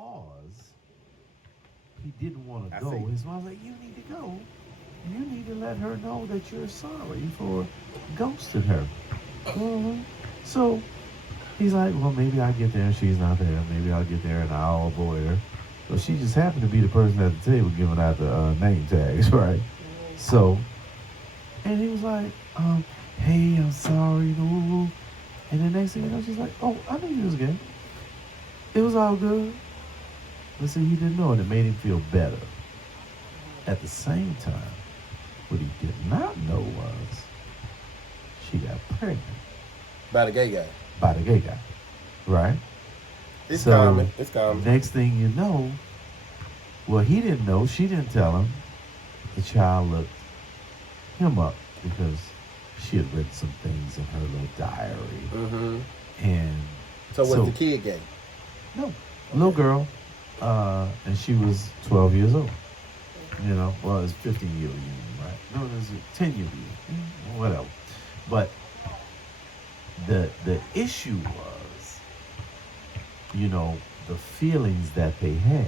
because he didn't want to I go, see. his mom's like, you need to go. You need to let her know that you're sorry for ghosting her. Mhm. So he's like, well, maybe I'll get there and she's not there. Maybe I'll get there and I'll avoid her. So she just happened to be the person at the table giving out the name tags, right? So, and he was like, hey, I'm sorry. Ooh. And the next thing you know, she's like, oh, I knew you was gay. It was all good. But see, he didn't know, and it made him feel better. At the same time, what he did not know was she got pregnant By the gay guy. by the gay guy, right? It's So common. It's common. next thing you know, well, he didn't know. She didn't tell him. The child looked him up because she had written some things in her little diary, Mm-hmm. and So was the kid gay? no, little girl, and she was 12 years old. You know, well, it's 15-year reunion, right? No, there's a 10-year reunion, whatever. But the issue was, you know, the feelings that they had,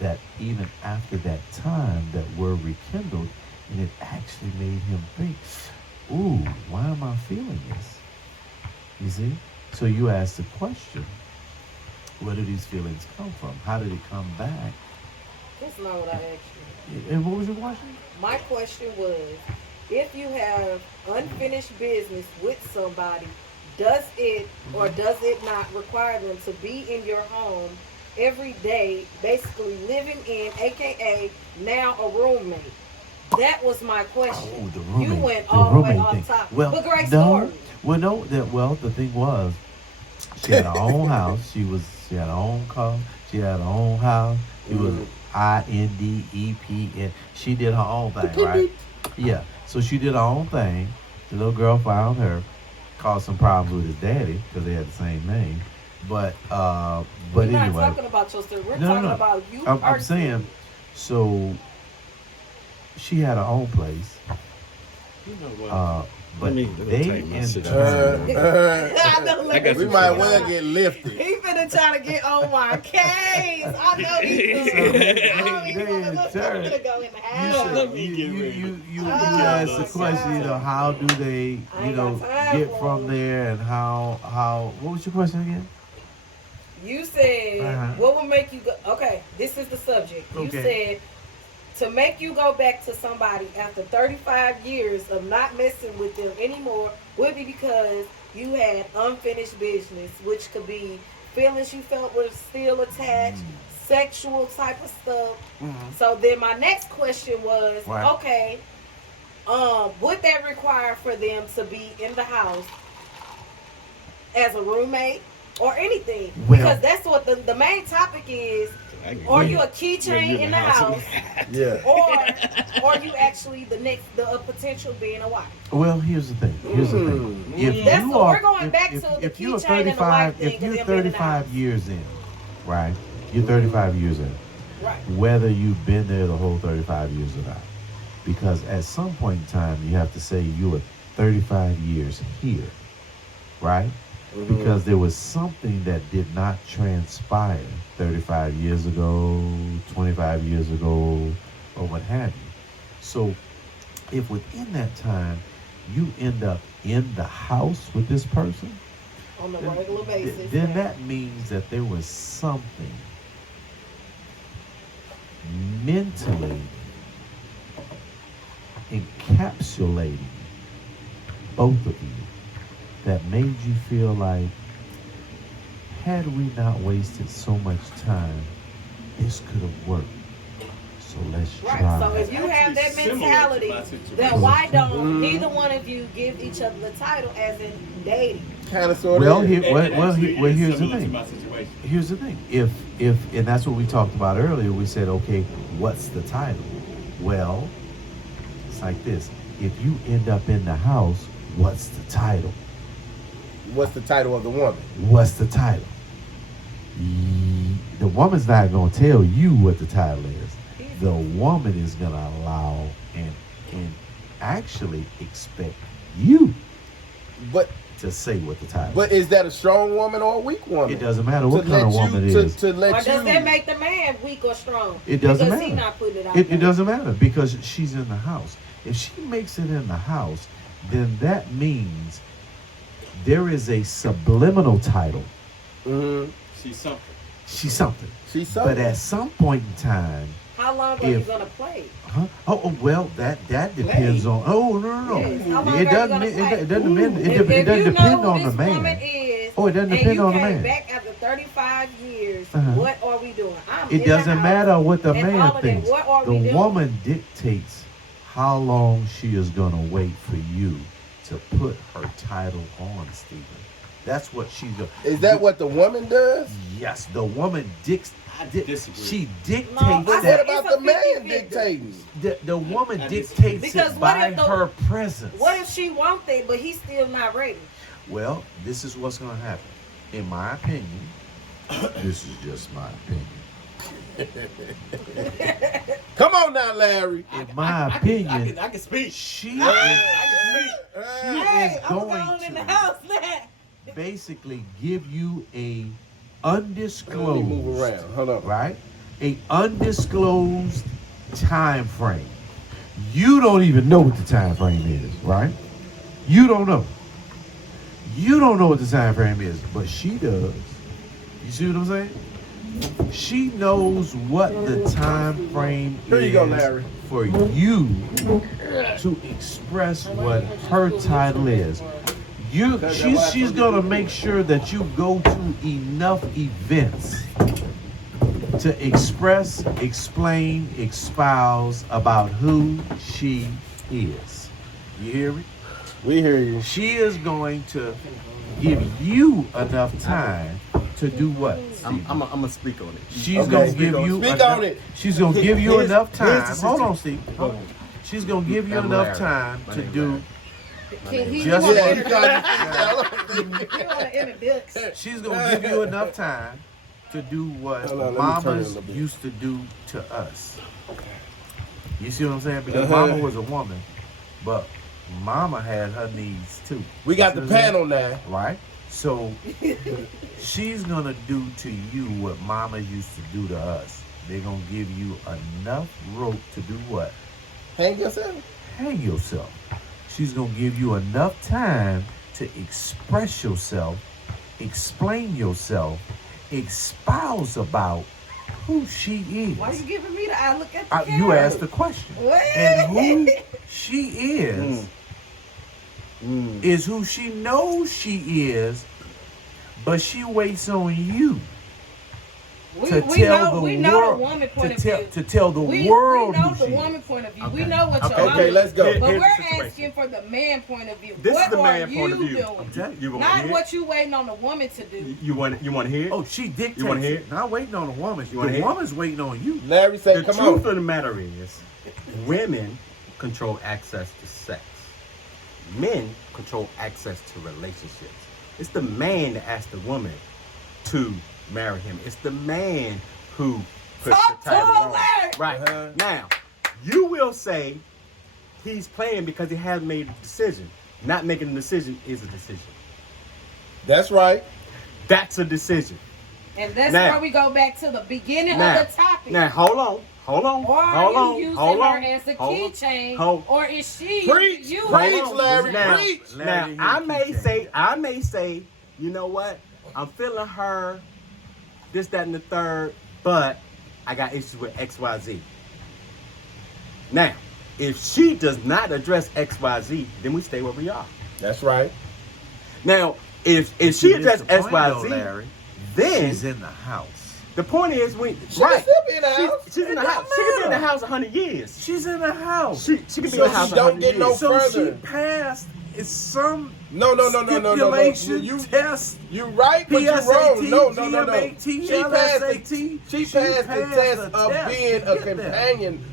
that even after that time that were rekindled, and it actually made him think, ooh, why am I feeling this? You see? So you asked the question, where do these feelings come from? How did it come back? That's not what I asked you. And what was your question? My question was, if you have unfinished business with somebody, does it or does it not require them to be in your home every day, basically living in, aka now a roommate? That was my question. Oh, the roommate. You went the all the way roommate off thing. top. Well, But great no. story. Well, no. Well, the thing was, she had her own house. She had her own car. She had her own house. It was INDEPN. She did her own thing, right? Yeah. So she did her own thing. The little girl found her, caused some problems with his daddy because they had the same name. But We're anyway, not talking about your story. We're no, talking no. about you I'm personally. saying, so she had her own place. You know what? But let me they take my in shit out. turn. I know, I got We some might shit. well get lifted. He finna try to get on my case. I know he's doing it. I don't even want to look. I'm gonna go in the house. Let me get ready. You Oh, asked the my question, you know, God. how do they, I you ain't know, got time get for from it. there, and how what was your question again? You said, Uh-huh. what will make you go? Okay, this is the subject. You Okay. said, to make you go back to somebody after 35 years of not messing with them anymore would be because you had unfinished business, which could be feelings you felt were still attached, sexual type of stuff. Mhm. So then my next question was, Right. okay, would that require for them to be in the house as a roommate or anything? Well- Because that's what the main topic is. I get Are it. you a Yeah, keychain you in the house? Yeah. Or you actually the potential being a wife? Well, here's the thing. Here's the thing. If That's you what are, we're going back if, to the if you're keychain and the wife 35, thing if of you're them being in the 35 house. years in, right? You're 35 years in. Right. Whether you've been there the whole 35 years or not. Because at some point in time, you have to say you were 35 years here, right? Because there was something that did not transpire 35 years ago, 25 years ago, or what have you. So if within that time you end up in the house with this person, On a regular basis. then that means that there was something mentally encapsulating both of you that made you feel like, had we not wasted so much time, this could have worked. So let's try. Right. So if you have that Actually similar to mentality, my situation. then why don't neither one of you give each other the title as in dating? Kind of sort Well, of. here, And actually, well, it's here's the similar to thing. my situation. Here's the thing. If, and that's what we talked about earlier. We said, okay, what's the title? Well, it's like this. If you end up in the house, what's the title? What's the title of the woman? What's the title? The woman's not going to tell you what the title is. The woman is going to allow and actually expect you But to say what the title. But is that a strong woman or a weak woman? It doesn't matter what kind of woman it is. To let Or does you. that make the man weak or strong? It doesn't because matter. He not putting it out It there. doesn't matter because she's in the house. If she makes it in the house, then that means there is a subliminal title. Mm-hmm. She's something. She's something. She's something. But at some point in time, How long are you gonna play? huh? Oh, well, that depends on. Oh, no. Yes. How long It are you doesn't. gonna It play? doesn't depend. It If doesn't you depend know on who the this man. woman is, Oh, it doesn't and depend you on the came man. back after 35 years, Uh-huh. what are we doing? I'm in It the doesn't house, matter what the and all man of that. thinks. What are The we doing? woman dictates how long she is going to wait for you to put her title on, Stephen. That's what she's going to. Is that what the woman does? Yes, the woman dictates. disagree. She dictates No, I But that. what about it's a the man 50-50. dictating? The woman I dictates Because it what by if the- her presence. What if she wants it, but he's still not ready? Well, this is what's going to happen. In my opinion, this is just my opinion. Come on now, Larry. In my opinion, I can speak. she I is, can speak. Hey, is I'm going going in the to house now. basically give you a Let me undisclosed, move around. Hold on. right? A undisclosed time frame. You don't even know what the time frame is, right? You don't know. You don't know what the time frame is, but she does. You see what I'm saying? She knows what the time frame Here is you go, Larry. for you to express what her title is. She's gonna make sure that you go to enough events to express, explain, espouse about who she is. You hear me? We hear you. She is going to give you enough time to do what? I'm gonna speak on it. She's Okay, gonna speak give on- you speak enough, on it. She's gonna give you Here's- enough here's time. the Hold on, situation. Steve. Hold on. She's gonna give you I'm enough Larry. time My to name's do. Larry. He Just- want Yeah, to you got introduce. She's gonna give you enough time to do what Hold on, let me turn it a mamas little bit. used to do to us. You see what I'm saying? Because Uh-huh. mama was a woman, but mama had her needs too. We got You the see what I'm saying? panel now. Right? So she's gonna do to you what mama used to do to us. They're gonna give you enough rope to do what? Hang yourself. Hang yourself. She's gonna give you enough time to express yourself, explain yourself, espouse about who she is. Why you giving me the eye? Look at the camera. You asked the question. What? And who she is Mm. is who she knows she is, but she waits on you to tell the we know world the woman point to of tell view. to tell the We world know who the she woman is. point of view. Okay. We know what your Okay, mama. let's go. But Here's we're the situation. asking for the man point of view. This what is the are man you point of view. doing? You want to Not hear? what you waiting on the woman to do. You want to hear? Oh, she dictates. You wanna hear it. Not waiting on the woman. You wanna The hear? woman's waiting on you. Larry said, The come truth on. of the matter is, women control access to sex. Men control access to relationships. It's the man that asks the woman to marry him. It's the man who puts Talk the to title him, on. Larry. Right. Uh-huh. Now, you will say he's playing because he hasn't made a decision. Not making a decision is a decision. That's right. That's a decision. And that's Now- where we go back to the beginning Now, of the topic. now hold on. or are you using her as a hold on, keychain? hold- Or is she Preach, you? preach, Hold on. Larry, Now, preach. now Larry, I here's may keychain. say, you know what? I'm feeling her, this, that, and the third, but I got issues with XYZ. Now, if she does not address XYZ, then we stay where we are. That's right. Now, if she addresses Missed the point, though, XYZ, Larry. then She's in the house. the point is She can still be in the house. She's in the It house. don't She can be in the matter. house 100 years. She's in the house. She can be So in the house she don't 100 get no years. So she further. passed. It's some No. stipulation You test. you right, but you wrong. No. GMAT, She passed the test of test. being a Get that. companion.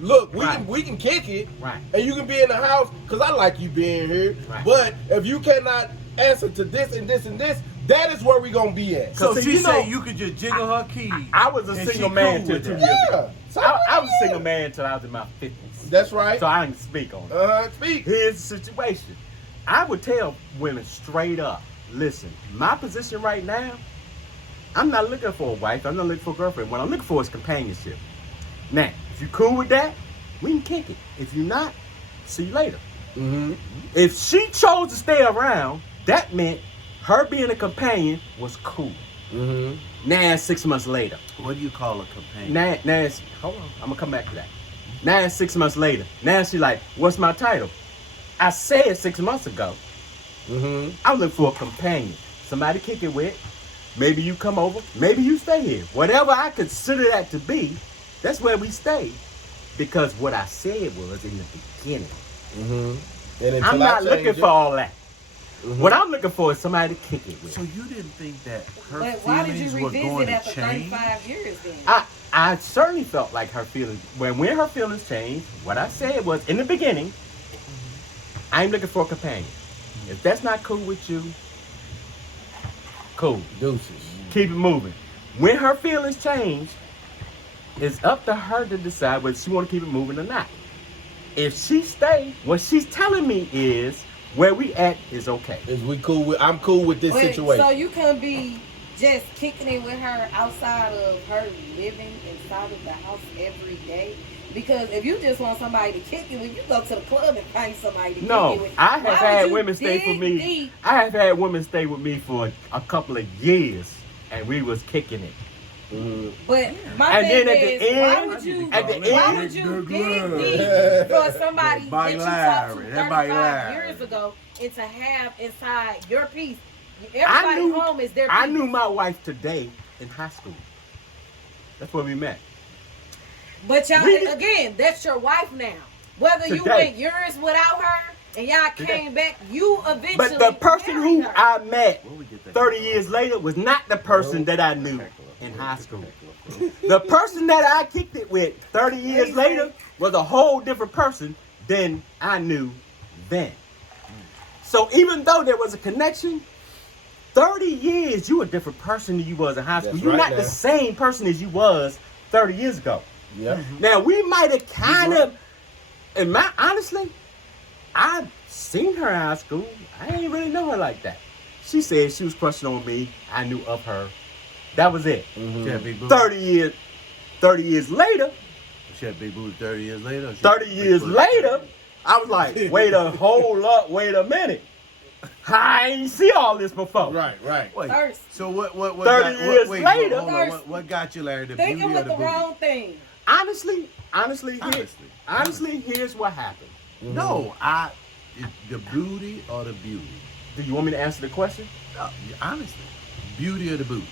Look, Right. we can kick it, Right. and you can be in the house because I like you being here. Right. But if you cannot answer to this and this and this, that is where we gonna be at. So See, she you said know, you could just jiggle her keys. I was a and single she man cool till with 2 that. years Yeah. ago. So I was a yeah. single man until I was in my 50s. That's right. So I can speak on it. Speak. Here's the situation. I would tell women straight up, listen, my position right now, I'm not looking for a wife. I'm not looking for a girlfriend. What I'm looking for is companionship. Now, if you're cool with that, we can kick it. If you're not, see you later. Mm-hmm. If she chose to stay around, that meant her being a companion was cool. Mm-hmm. Now, 6 months later. What do you call a companion? Now it's, hold on, I'm gonna come back to that. Now it's 6 months later. Now she like, what's my title? I said 6 months ago, Mm-hmm. I'm looking for a companion. Somebody kick it with. Maybe you come over. Maybe you stay here. Whatever I consider that to be, that's where we stay. Because what I said was in the beginning. Mm-hmm. And I'm not looking for all that. Mm-hmm. What I'm looking for is somebody to kick it with. So you didn't think that her But why did you feelings were going revisit to after change? 35 years then? I certainly felt like her feelings, when her feelings changed, what I said was, in the beginning, I ain't looking for a companion. If that's not cool with you, cool. Deuces. Keep it moving. When her feelings change, it's up to her to decide whether she want to keep it moving or not. If she stay, what she's telling me is, where we at is okay. Is we cool with? I'm cool with this Wait, situation. so you can be just kicking it with her outside of her living inside of the house every day? Because if you just want somebody to kick it with, you go to the club and find somebody to kick it No, with. I have Why had would you women stay for dig me. deep? I have had women stay with me for a couple of years, and we was kicking it. Mm-hmm. But my And thing then at is, the why end- would you? at the why end- would you dig deep for somebody that Everybody you talked Larry, to everybody 35 Larry. years ago and to have inside your piece? Everybody home is their piece. I knew my wife today in high school. That's where we met. But y'all, We did- again, that's your wife now. Whether you Today. went yours without her and y'all came back, you eventually. But the person who married her. I met Where we get that 30 from? years later was not the person that I knew in high school. The person that I kicked it with 30 years later was a whole different person than I knew then. So even though there was a connection, 30 years, you a different person than you was in high school. That's You're right not the now. same person as you was 30 years ago. Yep. Now, we might have kind of, honestly, I seen her in high school. I ain't really know her like that. She said she was crushing on me. I knew of her. That was it. Mm-hmm. She had big booty. 30 years later, She had big booty 30 years later. or she 30 had years big booty? later, I was like, wait a minute. I ain't see all this before. Right. Wait. Thirst. So what 30 years later- hold on, what got you, Larry? The Thinking beauty with of the the booty? wrong thing. Honestly, here's what happened. Mm-hmm. No, the beauty or the beauty? Do you want me to answer the question? Honestly, beauty or the booty?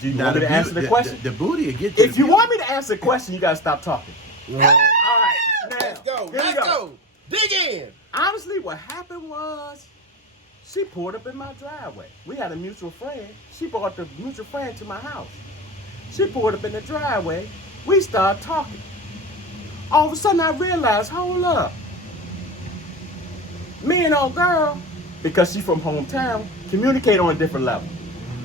Do you Now, want me to beauty- answer the question? The booty will get you. If you want me to answer the question, you gotta stop talking. Mhm. All right, now, Let's go. here we Let's go. Dig in. Honestly, what happened was she pulled up in my driveway. We had a mutual friend. She brought the mutual friend to my house. She pulled up in the driveway. We started talking. All of a sudden, I realized, hold up. Me and old girl, because she from hometown, communicate on a different level.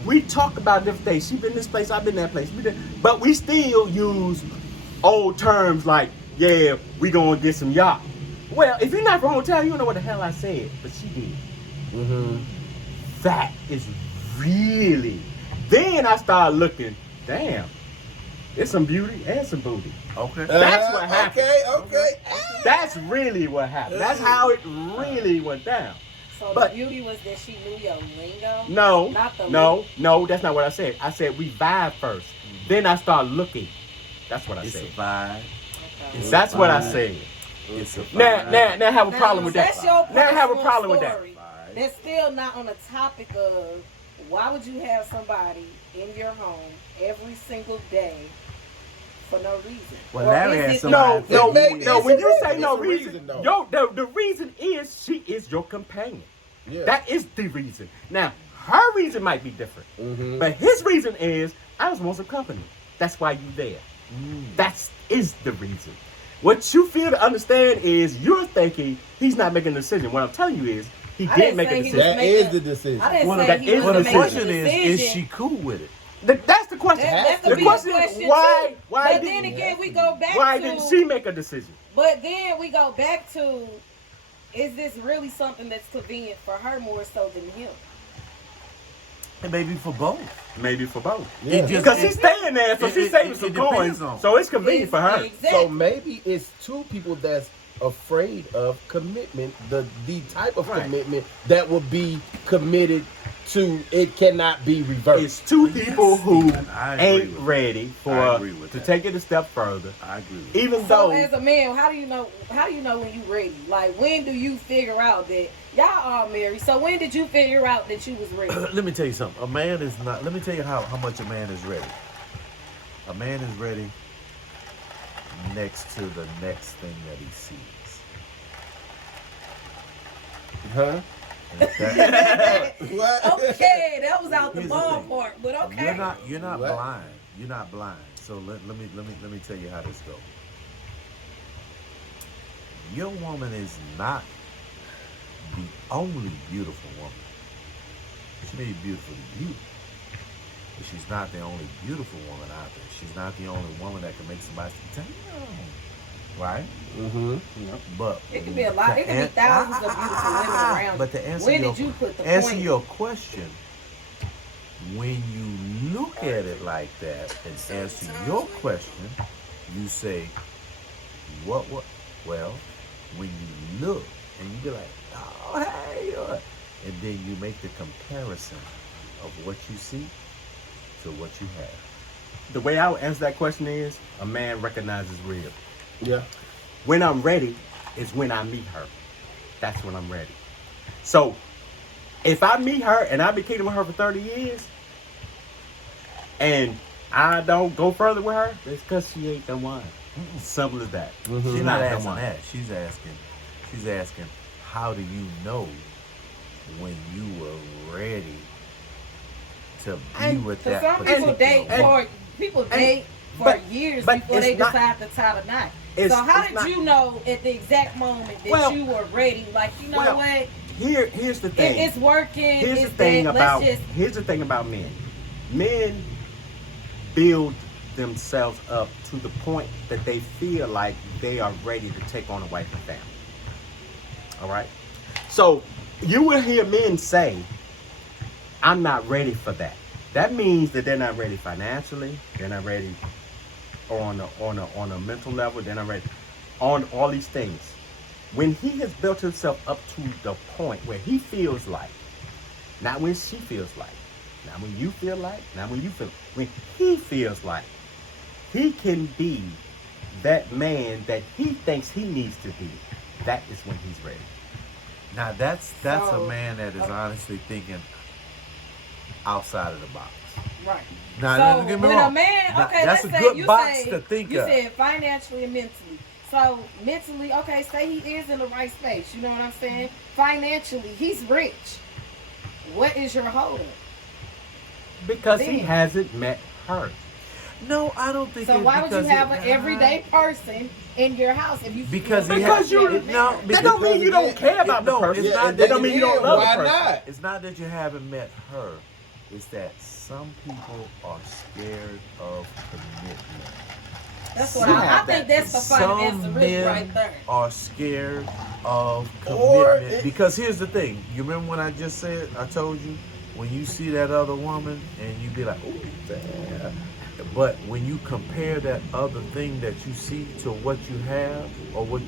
We talk about different things. She been this place, I've been that place. But we still use old terms like, yeah, we gonna get some yacht. Well, if you're not from hometown, you don't know what the hell I said, but she did. Mm-hmm. That is really. Then I started looking, damn, it's some beauty and some booty. Okay. That's what happened. Okay. That's really what happened. That's how it really went down. So But- the beauty was that she knew your lingo. No, Not the no, that's not what I said. I said we vibe first. Then I started looking. That's what I It's a said. vibe. Okay. That's what I said. It's a Now, vibe. now, have a problem with that. That's your Now I have a personal problem with that. story. That's still not on the topic of why would you have somebody in your home every single day for no reason? Well, Or Larry is had it- somebody- No, It may- no. it's When a you reason. say no It's a reason, reason, though. the reason is she is your companion. Yeah. That is the reason. Now, her reason might be different, Mm-hmm. but his reason is I just want some company. That's why you there. That is the reason. What you feel to understand is you're thinking he's not making a decision. What I'm telling you is he I did didn't make say a he decision. was That making- is the decision. I didn't Well, say that he is was the making question a is decision. she cool with it? That's the question. That could The be question a question is why? too. Why But then didn't? again, we go back Why to. didn't she make a decision? But then we go back to is this really something that's convenient for her more so than him? And maybe for both. Maybe for both. Yeah. Because she's staying there, so she's saving some depends coins. on- So it's convenient for her. Exactly. So maybe it's two people that's afraid of commitment, the type of Right. commitment that will be committed to. It cannot be reversed. It's two people Yes, who Stephen, I agree ain't with ready I for agree with to that. take it a step further. I agree with Even So though as a man, how do you know? How do you know when you ready? Like when do you figure out that y'all are married? So when did you figure out that you was ready? Let me tell you something. A man is not. Let me tell you how much a man is ready. A man is ready next to the next thing that he sees. Huh? And if that- What? Okay, that was out the Here's the thing. ballpark, but okay. You're not What? blind. You're not blind. So let me tell you how this goes. Your woman is not the only beautiful woman. She may be beautiful to you, but she's not the only beautiful woman out there. She's not the only woman that can make somebody say, damn. Right? Mm-hmm. But It could be a lot. It could be thousands of beautiful women around. But to answer when your, did you put the answer point? your question, when you look at it like that and answer your question, you say, what? Well, when you look and you be like, oh, hey, and then you make the comparison of what you see to what you have. the way I would answer that question is a man recognizes real. Yeah. When I'm ready is when I meet her. That's when I'm ready. So if I meet her and I've been kicking with her for 30 years and I don't go further with her, it's because she ain't the one. Simple as that. Mhm. She's She's not the asking one. that. She's asking, how do you know when you were ready to be And- with Because that some people particular date woman? for but- years but before it's they not- decide to tie the knot. It's- So how it's did not- you know at the exact moment that Well- you were ready? Like you know well, what? Here's the thing. It's working. Here's it's the thing that. about Let's just here's the thing about men. Men build themselves up to the point that they feel like they are ready to take on a wife and family. All right. So you will hear men say, "I'm not ready for that." That means that they're not ready financially. They're not ready on a mental level. They're not ready on all these things. When he has built himself up to the point where he feels like, not when she feels like, not when you feel like, not when you feel, when he feels like he can be that man that he thinks he needs to be, that is when he's ready. Now that's So- a man that is honestly thinking outside of the box. right. Now, So don't get me when wrong. a man, Now, okay, that's let's a say good you box say to think you of. said financially and mentally. So mentally, okay, say he is in the right space. You know what I'm saying? Financially, he's rich. What is your holdup? Because he Then. hasn't met her. No, I don't think. So it's why would you because have it- an everyday person in your house if you Because he Because has, you- no, That don't mean you don't care about the no, person. it's not That don't mean you don't love the Why person. not? It's not that you haven't met her. It's that some people are scared of commitment. That's what You I have think. that. That's the final Some answer is men right there. are scared of Or commitment. it- Because here's the thing. You remember when I just said, I told you, when you see that other woman and you be like, oh, damn. But when you compare that other thing that you see to what you have, or what,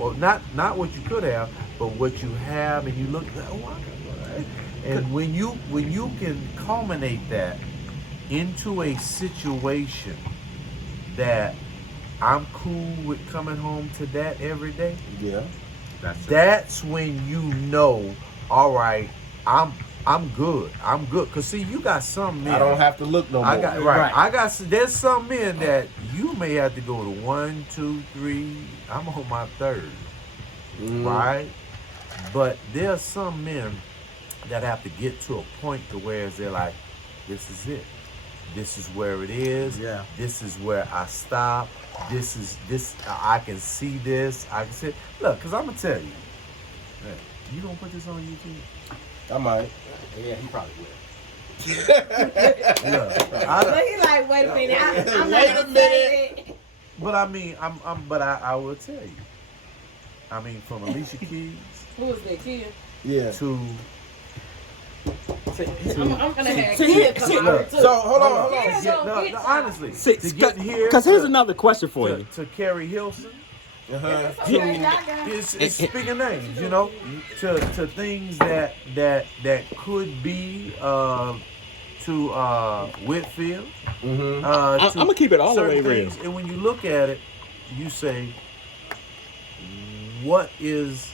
or not what you could have, but what you have, and you look, oh, and when you can culminate that into a situation that I'm cool with coming home to that every day, Yeah. that's when you know, all right, I'm good. I'm good. Cause see, you got some men. I don't have to look no more. I got right. I got. There's some men that you may have to go to 1, 2, 3. I'm on my third, Mhm. right? But there's some men that have to get to a point to where they're like, this is it. This is where it is. Yeah. This is where I stop. This is this. I can see this. I can see. Look, cause I'm gonna tell you. Hey, you gonna put this on YouTube? I might. Yeah, he probably will. Look, But he like, wait a minute. I'm Wait not a gonna say it. but I mean, but I will tell you. I mean, from Alicia Keys Who is that kid? Yeah. to I'm gonna have see, kid come see, out look, too. So hold on. Yeah, get, no, no, get no, time. honestly, See, to get here, because here's another question for you. to Carrie Hilson, Uh-huh. Okay, y'all got it. it's speaking names, you know, to things that could be to Whitfield. Mm-hmm. I'm gonna keep it all the way certain real. things, and when you look at it, you say, what is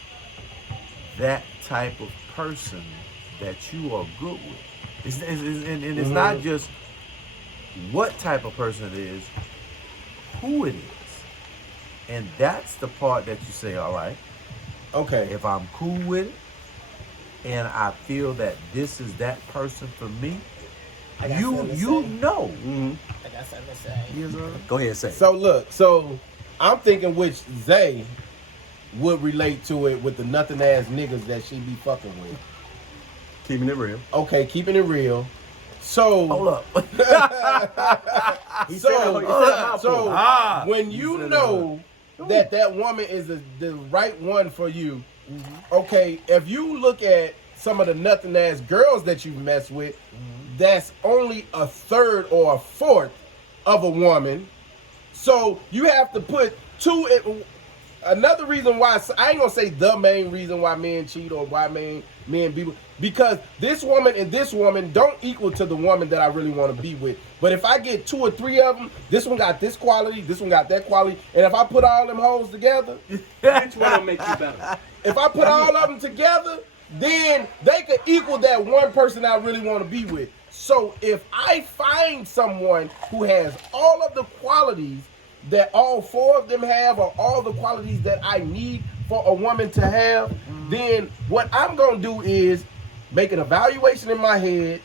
that type of person that you are good with? And it's not just what type of person it is, who it is. And that's the part that you say, all right, Okay. if I'm cool with it and I feel that this is that person for me, I got you something to you say. know. I got something to say. Yes, sir. Go ahead, say. So look, I'm thinking which Zay would relate to it with the nothing ass niggas that she be fucking with. Keeping it real. Okay, keeping it real. So Hold up. He said a mouthful. When you know that woman is the right one for you, okay, if you look at some of the nothing ass girls that you mess with, that's only a third or a fourth of a woman. So you have to put two. Another reason why, I ain't gonna say the main reason why men cheat or why men be, because this woman and this woman don't equal to the woman that I really want to be with. But if I get 2 or 3 of them, this one got this quality, this one got that quality, and if I put all them hoes together, Which one will make you better? if I put all of them together, then they could equal that one person I really want to be with. So if I find someone who has all of the qualities that all 4 of them have, or all the qualities that I need for a woman to have, then what I'm gonna do is make an evaluation in my head.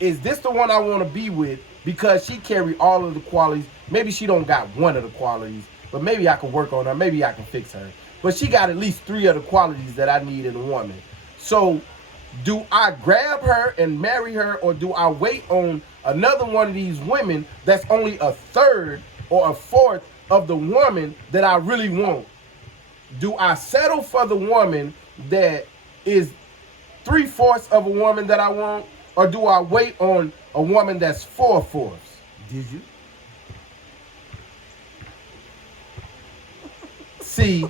Is this the one I want to be with? Because she carry all of the qualities. Maybe she don't got one of the qualities, but maybe I can work on her. Maybe I can fix her. But she got at least 3 of the qualities that I need in a woman. So do I grab her and marry her, or do I wait on another one of these women that's only a third or a fourth of the woman that I really want? Do I settle for the woman that is 3/4 of a woman that I want, or do I wait on a woman that's 4/4? Did you? See,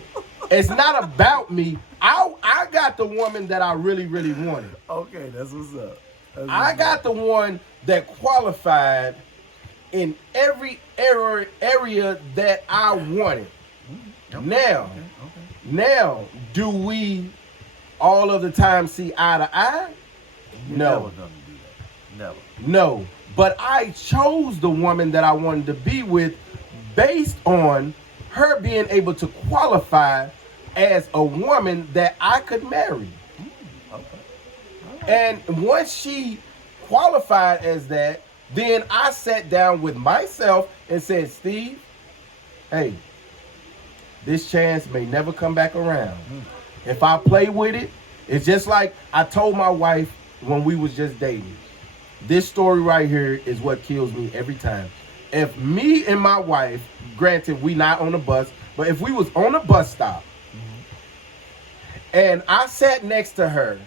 it's not about me. I got the woman that I really, really wanted. Okay, that's what's up. I got the one that qualified in every area that I wanted. Now, do we all of the time see eye to eye? You're No. never gonna do that. Never. No. But I chose the woman that I wanted to be with based on her being able to qualify as a woman that I could marry. And once she qualified as that, then I sat down with myself and said, Steve, hey, this chance may never come back around. If I play with it, it's just like I told my wife when we was just dating. This story right here is what kills me every time. If me and my wife, granted we not on the bus, but if we was on a bus stop and I sat next to her,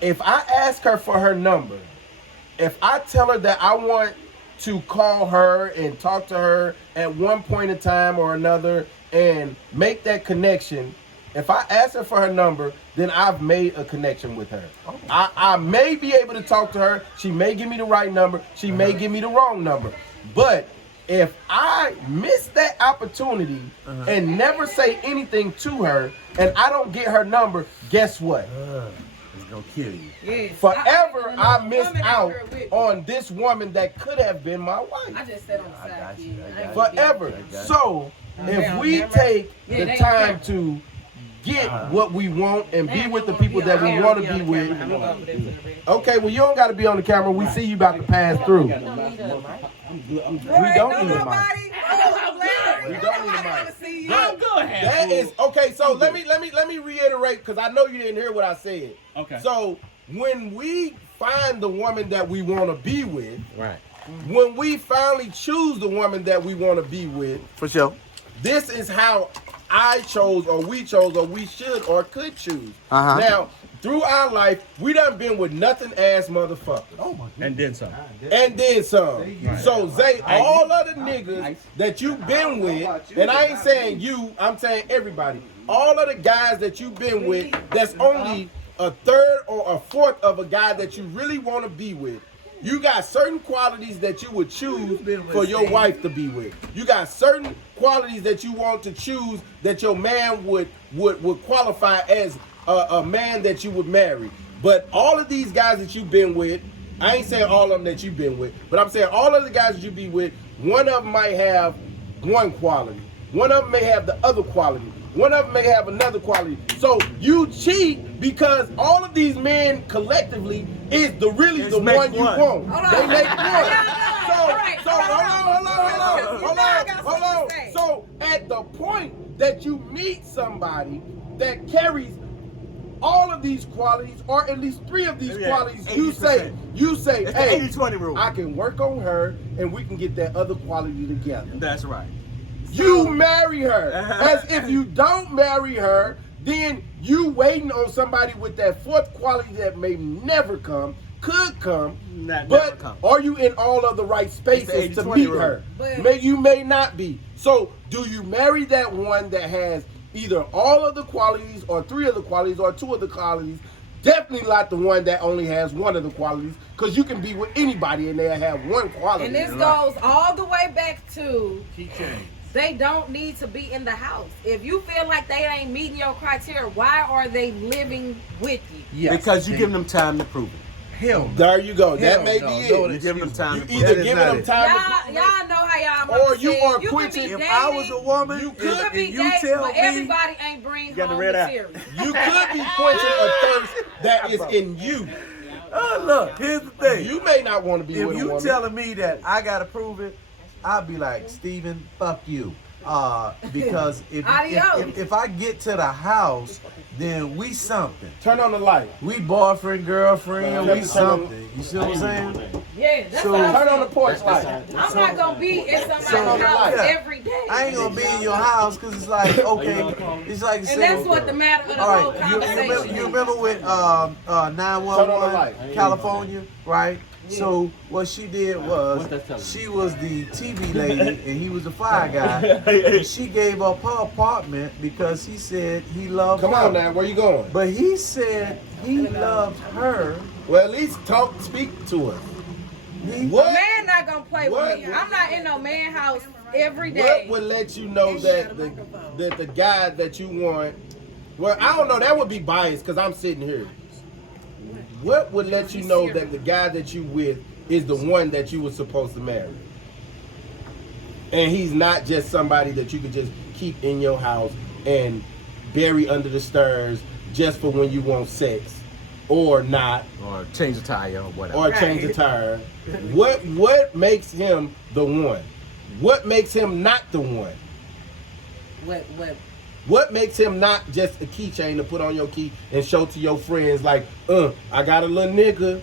if I ask her for her number, if I tell her that I want to call her and talk to her at one point in time or another and make that connection, if I ask her for her number, then I've made a connection with her. I may be able to talk to her. She may give me the right number. She may give me the wrong number. But if I miss that opportunity and never say anything to her and I don't get her number, guess what? It's gonna kill you. Yes. Forever I missed woman out here with me. on this woman that could have been my wife. I just sat on the I side. got you, kid. I ain't got gonna Forever. get it. So They if don't we never- take Yeah, the they time don't to get Uh-huh. what we want and They be ain't with the gonna people be that on we camera. want to I'ma be be with. on camera. I'ma go over there to the red. Okay, well you don't got to be on the camera. We see you about to pass through. We don't need a mic. I'm good. I'm good. We don't need a mic. Nobody. We don't need a mic. See you. But Go ahead, that fool. is okay. So let me reiterate because I know you didn't hear what I said. Okay. So when we find the woman that we want to be with, Right. when we finally choose the woman that we want to be with, For sure. this is how I chose or we chose or we should or could choose. Uh-huh. Now, through our life, we done been with nothing ass motherfuckers. Oh my goodness. And then some. And then some. Right. So, Zay, all of the niggas that you've been with, and I ain't saying you, I'm saying everybody. All of the guys that you've been with, that's only a third or a fourth of a guy that you really want to be with. You got certain qualities that you would choose for your wife to be with. You got certain qualities that you want to choose that your man would qualify as a man that you would marry. But all of these guys that you've been with, I ain't saying all of them that you've been with, but I'm saying all of the guys that you be with, one of them might have one quality. One of them may have the other quality. One of them may have another quality. So you cheat because all of these men collectively is the one you want. They make one. Hold on. So at the point that you meet somebody that carries all of these qualities, or at least 3 of these qualities, 80%. you say, It's hey, the 80-20 rule. I can work on her and we can get that other quality together. That's right. You marry her. As if you don't marry her, then you waiting on somebody with that 4th quality that may never come, could come, but are you in all of the right spaces to meet her? You may not be. So do you marry that one that has either all of the qualities or 3 of the qualities or 2 of the qualities? Definitely not the one that only has 1 of the qualities, because you can be with anybody and they'll have 1 quality. And this goes all the way back to Keychain. they don't need to be in the house. If you feel like they ain't meeting your criteria, why are they living with you? Yes. Because you give them time to prove it. Hell no. There you go. Hell that may no. be No, it. You give them time. You to either prove it. giving them time Y'all know how y'all Or you are can quenching- be If dating, I was a woman, You you could be and you dating, tell but me, everybody ain't bring got the home red eye. material. You could be quenching a thirst that is in you. Look, here's the thing. You may not want to be If with a you woman. telling me that I gotta prove it, I'll be like, Steven, fuck you. Because if I get to the house, then we something. Turn on the light. We boyfriend, girlfriend, Turn we on- something. You see what I'm saying? Yeah, that's So- what I'm Turn on saying. the porch light. I'm not gonna be in somebody's So- house Yeah. every day. I ain't gonna be in your house because it's like, okay, it's like you And that's said. what the matter of the All whole right, you conversation remember with Turn on the 911 light. California, right? So what she did was she was the TV lady and he was the fire guy. And she gave up her apartment because he said he loved Come her. on now, where you going? But he said he loved her. Well, at least speak to us. He, What? A man not gonna play What? with me. I'm not in no man house every What day. would let you know that the guy that you want? Well, I don't know. That would be biased because I'm sitting here. What would let you know that the guy that you with is the one that you were supposed to marry? And he's not just somebody that you could just keep in your house and bury under the stairs just for when you want sex or not, Or change the tire or whatever. or change the tire. What makes him the one? What makes him not the one? What? What makes him not just a keychain to put on your key and show to your friends like, I got a little nigga,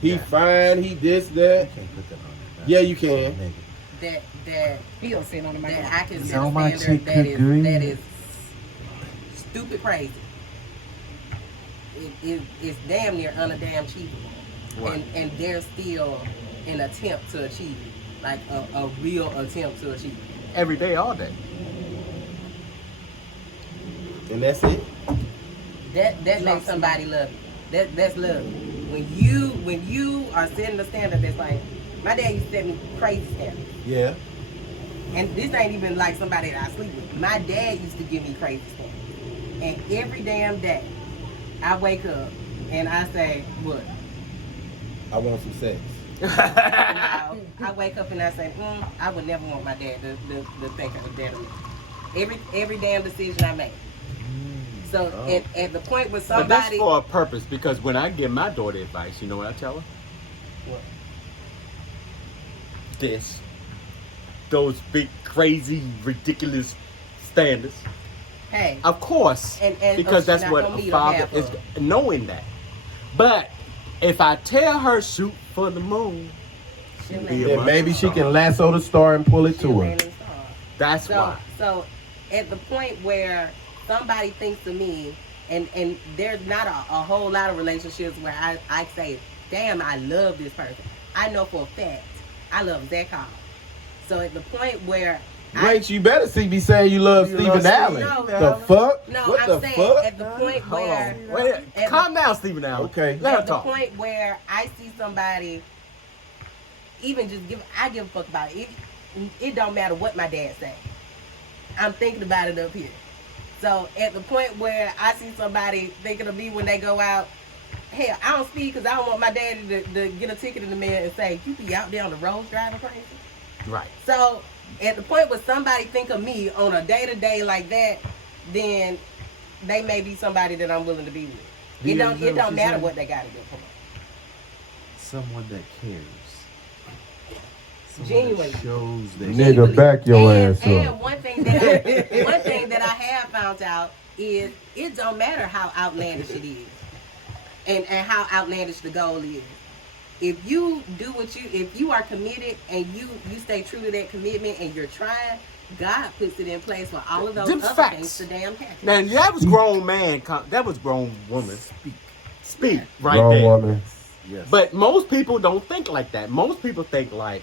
he fine, he this, that. you can't put that on there. Yeah, you can. that He'll sit on the mic. I can set So a much standard agree. that is stupid crazy. It's damn near unachievable. Right. And there's still an attempt to achieve it. Like a real attempt to achieve it. Every day, all day. And that's it. That makes somebody love you. That's love. When you are setting the standard that's like, my dad used to set me crazy standards. Yeah. And this ain't even like somebody that I sleep with. My dad used to give me crazy standards. And every damn day, I wake up and I say, what? I want some sex. I wake up and I say, I would never want my dad to think of that of me. Every damn decision I make. So at the point where But that's somebody, for a purpose, because when I give my daughter advice, you know what I tell her? What? This. Those big, crazy, ridiculous standards. hey, Of course, And- because she's that's not what gonna a meet or father have is her. knowing that. But if I tell her shoot for the moon, she'll be land- a Then month. maybe she can lasso the star and pull it she'll to her. land and star. that's So why. so at the point where somebody thinks of me, and there's not a whole lot of relationships where I say, damn, I love this person. I know for a fact I love Zach Hall. So at the point where Rach, you better be saying you love Stephen Allen. No, the fuck? No, What I'm the saying fuck? at the point where Wait, calm down, Stephen Allen. Okay. Let her at the talk. point where I see somebody, even just I give a fuck about it. It don't matter what my dad say. I'm thinking about it up here. So at the point where I see somebody thinking of me when they go out, hell, I don't speak because I don't want my daddy to get a ticket in the mail and say, you be out there on the road driving crazy. Right. So at the point where somebody think of me on a day-to-day like that, then they may be somebody that I'm willing to be with. It don't matter what they got to do for me. Someone that cares. Someone Genuine. that shows that Nigga, back your ass up. And one thing that I have found out is it don't matter how outlandish it is, and how outlandish the goal is. If you do if you are committed and you stay true to that commitment and you're trying, God puts it in place for all of those Them other facts. things to damn happen. Now that was grown man. That was grown woman. Speak right Grown there. woman. yes. But most people don't think like that. Most people think like,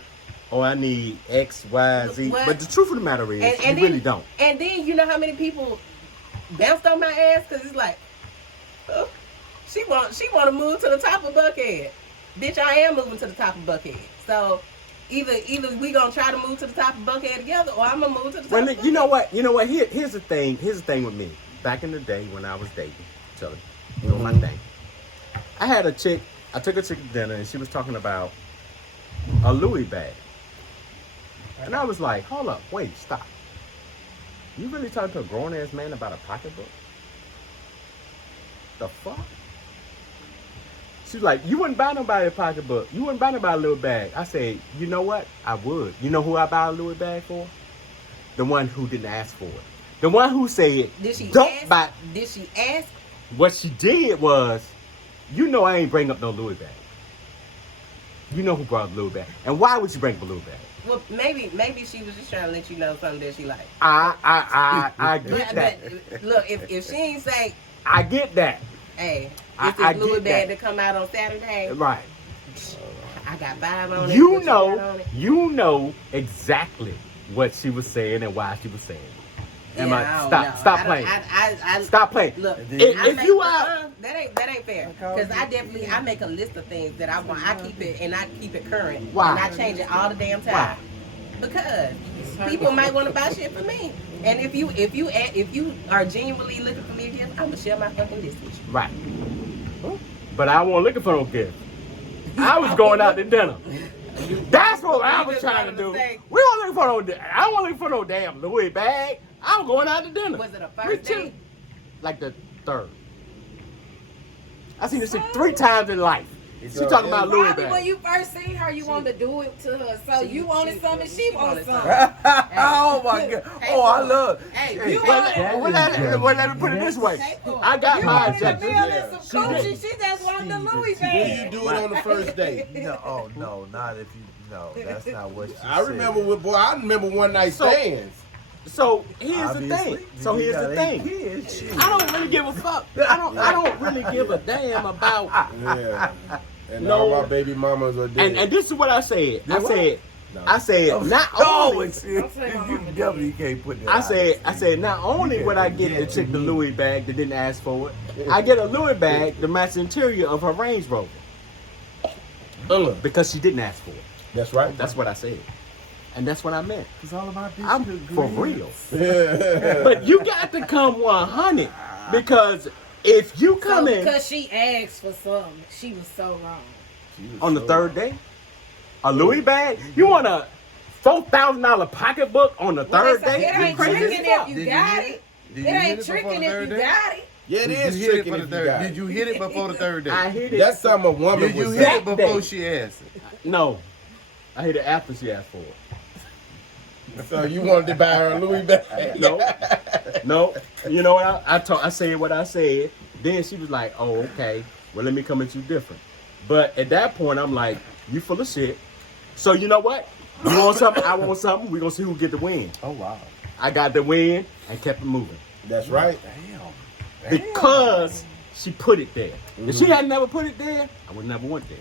oh, I need X, Y, Z. What? But the truth of the matter is, And you then, really don't. And then you know how many people bounced on my ass because it's like, oh, she want to move to the top of Buckhead. Bitch, I am moving to the top of Buckhead. So either we gonna try to move to the top of Buckhead together, or I'm gonna move to the top. Well, of you know Buckhead. what? You know what? Here's the thing. Here's the thing with me. Back in the day when I was dating, telling doing my thing, I had a chick. I took a chick to dinner, and she was talking about a Louis bag, and I was like, "Hold up, wait, stop. You really talking to a grown ass man about a pocketbook? The fuck?" She's like, "You wouldn't buy nobody a pocketbook. You wouldn't buy nobody a Louis bag." I said, "You know what? I would. You know who I buy a Louis bag for? The one who didn't ask for it. The one who said, Did she don't ask? buy." Did she ask? What she did was, you know I ain't bring up no Louis bag. You know who brought the Louis bag. And why would you bring up a Louis bag? Well, maybe she was just trying to let you know something that she liked. I get that. But look, if she ain't say, I get that. hey, I this is Louis get bag that. to come out on Saturday. Right. I got 5 on it. You what got know, on it? you know exactly what she was saying and why she was saying it. Am Yeah, I don't stop know. stop I playing. don't- Stop playing. Look, If you out, that ain't fair. Because I make a list of things that I want. I keep it current. Why? And I change it all the damn time. Why? Because people might want to buy shit for me. And if you are genuinely looking for me again, I'm gonna share my fucking list with you. right. But I wasn't looking for no gift. I was going out to dinner. That's what I was trying to do. We weren't looking for no. I wasn't looking for no damn Louis bag. I was going out to dinner. Was it a first date? Like the third. I seen this shit 3 times in life. She talking about Louis Probably when bag. you first seen her, you wanted to do it to her. So you wanted something, she wanted something. Oh my god. Oh, I love. Hey, you Well, let me put it this way. I got You my wanted a objective. meal and some coochie. She just wanted the Louis When bag. you do it on the first date. No, oh no, not if you. No, that's not what she I said. I remember one night stands. So here's the Obviously, thing. So you here's got the 8 thing. kids, shit. I don't really give a fuck. I don't really give a damn about. Yeah. And No. all my baby mamas are dead. And this is what I said. Yeah, what? No. I said not No, only. it's you definitely can't put that. I said not only would I get the chick the Louis bag that didn't ask for it, I get a Louis bag to match the interior of her Range Rover because she didn't ask for it. That's right. That's what I said, and that's what I meant. It's all about this. I'm for real. Yeah. But you got to come 100 because if you So come in because she asked for something, she was so wrong. on the third day, a Louis bag, you want a $4,000 pocketbook on the third day? It ain't You crazy as tricking fuck. if you got it. It ain't tricking if you got it. Yeah, it Did is you hit it tricking for the if you third? got Did it. you hit it before the third day? I hit it. That's something a woman Did you would hit say. it before day. she asked it? No, I hit it after she asked for it. So you wanted to buy her a Louis bag? No. You know what? I said what I said. Then she was like, "Oh, okay. Well, let me come at you different." But at that point, I'm like, "You full of shit." So you know what? You want something? I want something. We gonna see who get the win. Oh wow. I got the win and kept it moving. That's right. Damn. Because she put it there. If she had never put it there, I would never went there.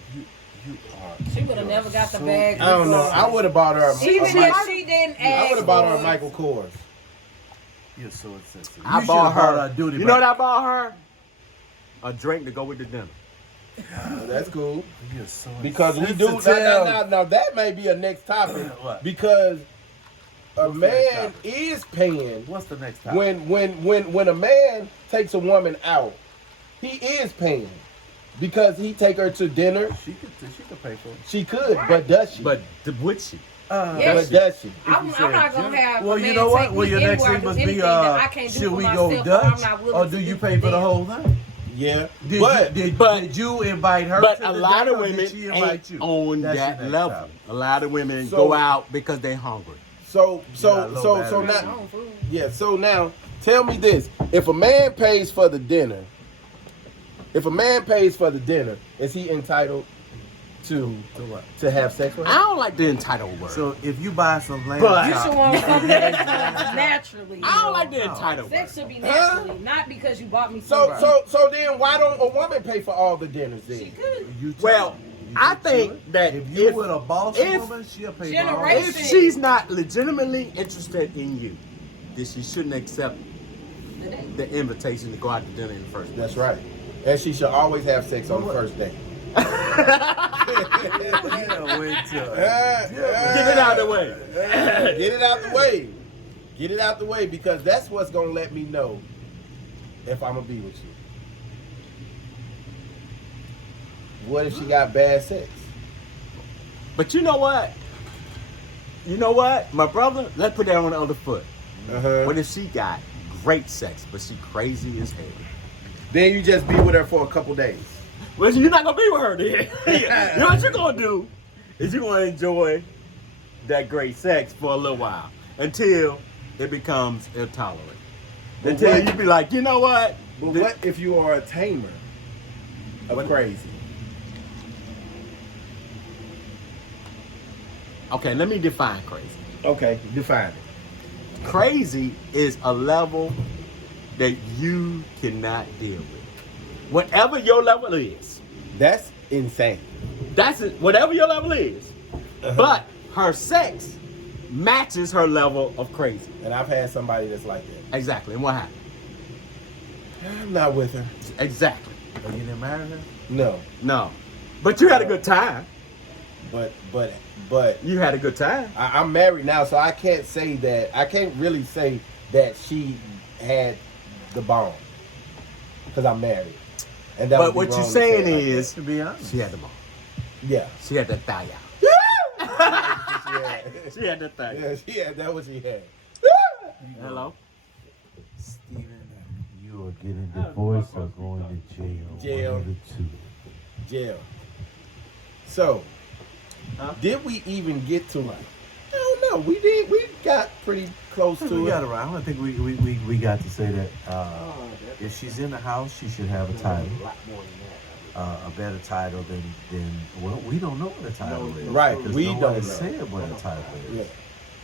You are. She would have never got the bag. I don't know. I would have bought her. Even if she didn't I ask. would have bought her for a it. Michael Kors. You're so insensitive. I You bought should've her. a duty You know bag. what I bought her? A drink to go with the dinner. That's cool. You're so Because we do. insensitive. Now that may be a next topic. What? Because a What's the next man topic? is paying What's the next time? when a man takes a woman out, he is paying because he take her to dinner. she could pay for it. She could, but does she? But would she? but does she? I'm not gonna have. Well, a you man know what? take Well, me your next anywhere thing to must do be, anything that I can't do should for we go myself, or I'm Dutch, not willing or do to you do pay for the them. whole thing? Yeah, Did but you invite her? But to a the lot dinner, of or did women she invite ain't you? on That's your that next level. topic. A lot of women So- go out because they hungry. so got low now, battery. yeah. So now, tell me this: if a man pays for the dinner, is he entitled to have sex with I her? don't like the entitled word. So if you buy some lamb But- You chops, should want something that comes naturally. I don't like the No. entitled word. Sex should be naturally, not because you bought me So something. then why don't a woman pay for all the dinners then? She could. you tell Well, her. You I just think do it. that if you if- with a boss if- woman, she'll pay Generation- for all. If she's not legitimately interested in you, then she shouldn't accept the invitation to go out to dinner in the first place. That's right. And she should always have sex on the first date. Yeah, wait till. Get it out of the way. Get it out the way. Get it out the way because that's what's gonna let me know if I'm gonna be with you. What if she got bad sex? But you know what? You know what? My brother, let's put that on the other foot. What if she got great sex, but she crazy as hell? Then you just be with her for a couple days. Well, you're not gonna be with her then. You know what you're gonna do is you're gonna enjoy that great sex for a little while until it becomes intolerant. But Until what- you be like, you know what? But what if you are a tamer of crazy? Okay, let me define crazy. Okay, define it. Crazy is a level that you cannot deal with. Whatever your level is, That's insane. that's it. Whatever your level is. But her sex matches her level of crazy. And I've had somebody that's like that. Exactly. And what happened? I'm not with her. Exactly. Are you didn't marry her? No, No. But you had a good time. but You had a good time. I'm married now, so I can't say that. I can't really say that she had the bomb because I'm married. And that would But be what wrong you're to saying say it like is, To be honest. she had the ball. that. yeah, She had that thigh out. yeah, She had that thigh. yeah, yeah. That what she had. Hello? Steven, You are getting divorced or going to jail. Jail. One of the two. Jail. So, Huh? did we even get to it? I don't know. We did. We got pretty close to we it. got around. I think we got to say that if she's in the house, she should have a title, a better title than well, we don't know what a title is, Right, because we no don't one know. has said what a title is. Yeah,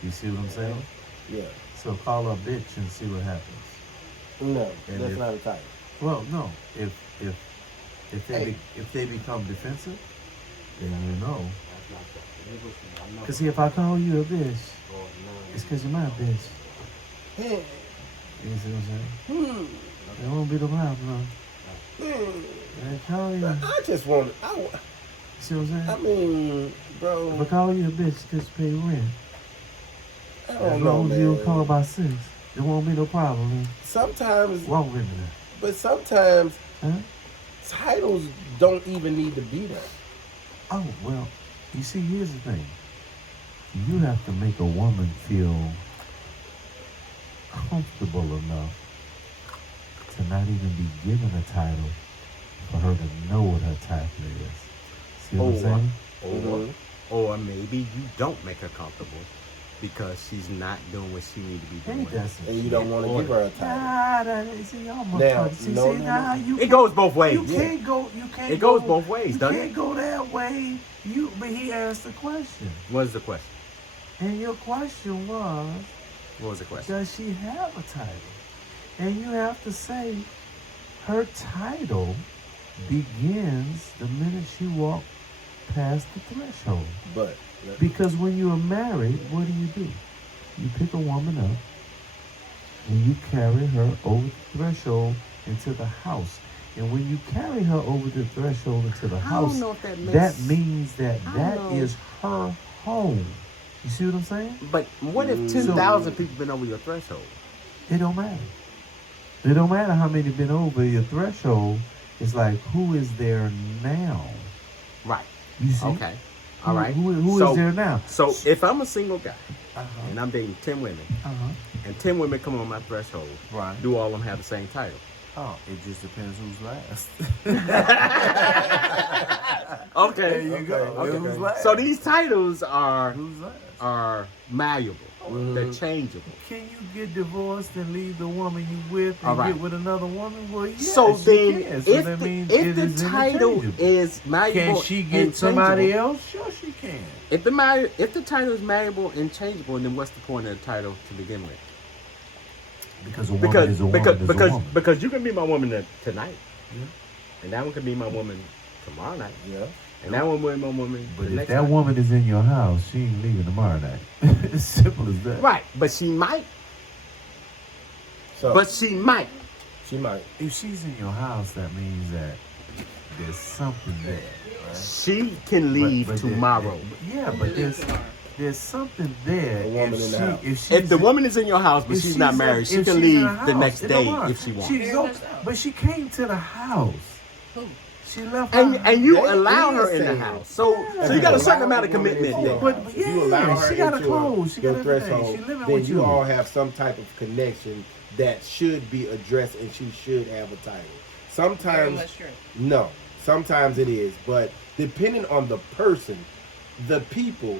You see what I'm saying? yeah. So call her a bitch and see what happens. No, And that's if- not a title. Well, no, if Hey. if they become defensive, then you know. Cause see, if I call you a bitch, it's cause you're my bitch. You see what I'm saying? It won't be the problem. I call you. I just want. See what I'm saying? I mean, bro. If I call you a bitch, it's cause you pay rent. I As don't know, long as you don't call man. about 6, there won't be no problem. Man. Sometimes, Walk with me. but sometimes Huh? titles don't even need to be there. Oh, well, you see, here's the thing. You have to make a woman feel comfortable enough to not even be given a title for her to know what her title is. See what I'm saying? Or maybe you don't make her comfortable because she's not doing what she needs to be Ain't doing. that some And you shit? don't want to give her a title. Nah, that is, see, y'all Now, motherfuckers. See, no, see, no, nah, no. you It goes both ways. You can't go. You can't. It goes go, both ways, You doesn't can't it? go that way. But he asked the question, What is the question? and your question was, What was the question? Does she have a title? And you have to say her title begins the minute she walked past the threshold. But Because when you are married, what do? You pick a woman up and you carry her over the threshold into the house. And when you carry her over the threshold into the house, know if that makes- that means that I that don't know. is her home. You see what I'm saying? But what if 10,000 people been over your threshold? It don't matter. It don't matter how many been over your threshold. It's like, who is there now? Right. You see? Okay. All right. Who So- is there now? So if I'm a single guy Uh-huh. and I'm dating 10 women Uh-huh. and 10 women come on my threshold, Right. do all of them have the same title? Oh, it just depends who's last. Okay. There you go. Okay. Who's last? So these titles are Who's last? malleable. Mhm. They're changeable. Can you get divorced and leave the woman you with and All right. get with another woman? Well, yes, So you then, can. So if that the, means if it the is title interchangeable. is malleable, Can she and get somebody changeable- else? Sure, she can. If the title is malleable and changeable, then what's the point of the title to begin with? Because a woman is a woman is a woman. Because you can be my woman tonight, Yeah. and that one can be my woman tomorrow night, yeah. and that one will be my woman. But the if next that night. woman is in your house, she ain't leaving tomorrow night. It's simple as that. Right, but she might. So But she might. she might. If she's in your house, that means that there's something there. Right? She can leave But tomorrow. But there's something there. A woman if in the she, house. If, she's If the in- woman is in your house, but if she's not married, she if can she's leave in a the house, next it don't day matter. if she wants. She Very go, much so. but she came to the house. Who? She left. And her and you That allow is her in the saying- house, so Yeah. you got a If you certain allow amount of a woman commitment into your there. But house, if you allow her she got a into clothes, she your got everything. threshold, She living then with you you. all have some type of connection that should be addressed, and she should have a title. Very Sometimes much true. no, sometimes it is, but depending on the person, the people,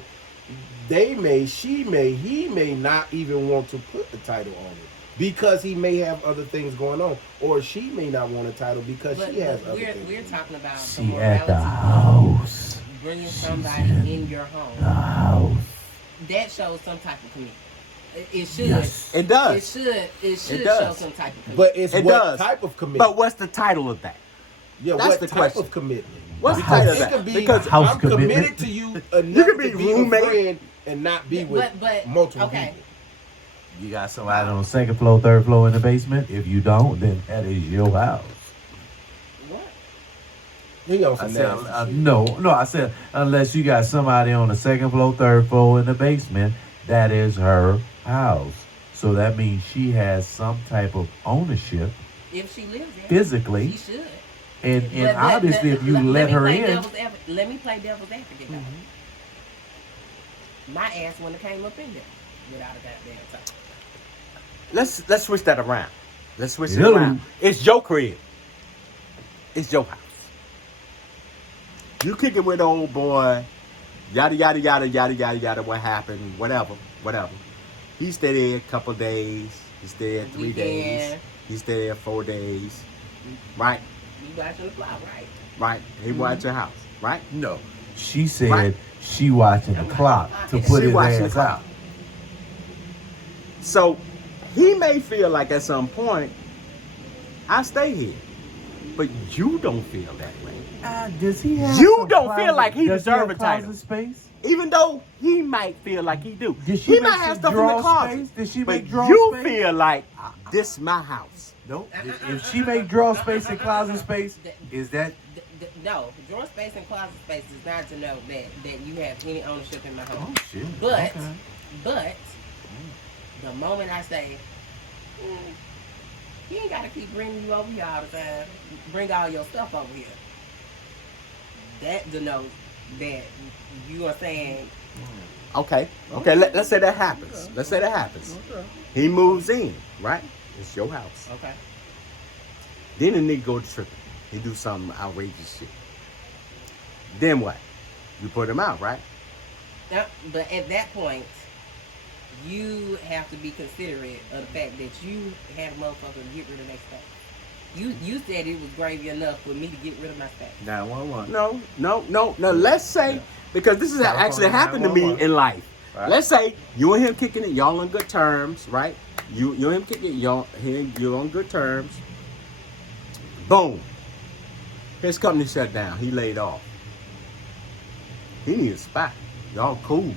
she may, he may not even want to put the title on it because he may have other things going on, or she may not want a title because But, she has but other we're things. talking about the She at the morality house. of bringing She's somebody in your The home. house. That shows some type of commitment. It should. Yes. It does. It should does. show some type of commitment. But it's It what does. type of commitment? But what's the title of that? Yeah, That's what the type question. of commitment? What's the Because title of it that? could be, Because House I'm commitment. committed to you enough can be to be roommate. a friend and not be with but multiple okay. people. You got somebody on the second floor, third floor in the basement. If you don't, then that is your house. What? He on I some said, nasty shit. no. I said, unless you got somebody on the second floor, third floor in the basement, that is her house. So that means she has some type of ownership If she lives there, physically, she should. and But obviously, if you let me her play in, let me play devil's advocate. though. My ass wouldn't have came up in there without a goddamn title. Let's switch that around. Let's switch it Hello. around. It's your crib. It's your house. You kicking with old boy, yada yada yada yada yada yada. What happened? Whatever. He stayed there a couple days. He stayed there 3 days. Weekend. He stayed there 4 days. Right. You watching the fly, right? Right. He watched your house. Right. no, she said Right. she watching the clock to She put his watching the ass clock. out. So he may feel like at some point, I stay here, but you don't feel that way. Does he have? You some don't feel closet- like he does deserve have a title. closet space? Even though he might feel like he do. Did she He make might have some stuff in the drawer closet. space? Did she but make drawer you space? feel like this my house. Nope. If she make drawer space and closet space, is that No, drawer space and closet space does not denote that you have any ownership in my home. oh shit? But, Okay. but, the moment I say, you ain't gotta keep bringing you over here all the time. Bring all your stuff over here. That denotes that you are saying, Okay. Let's say that happens. Let's say that happens. He moves in, right? It's your house. okay, Then the nigga go to tripping. He do some outrageous shit. Then what? You put him out, right? now, but at that point, you have to be considerate of the fact that you had a motherfucker get rid of their stuff. You said it was gravy enough for me to get rid of my stuff. 911. No. Let's say, because this has Telephone actually happened to me 911. in life. Right. Let's say you and him kicking it, y'all on good terms, right? You and him kicking it, you're on good terms. Boom. His company shut down. He laid off. He need a spot. Y'all cool.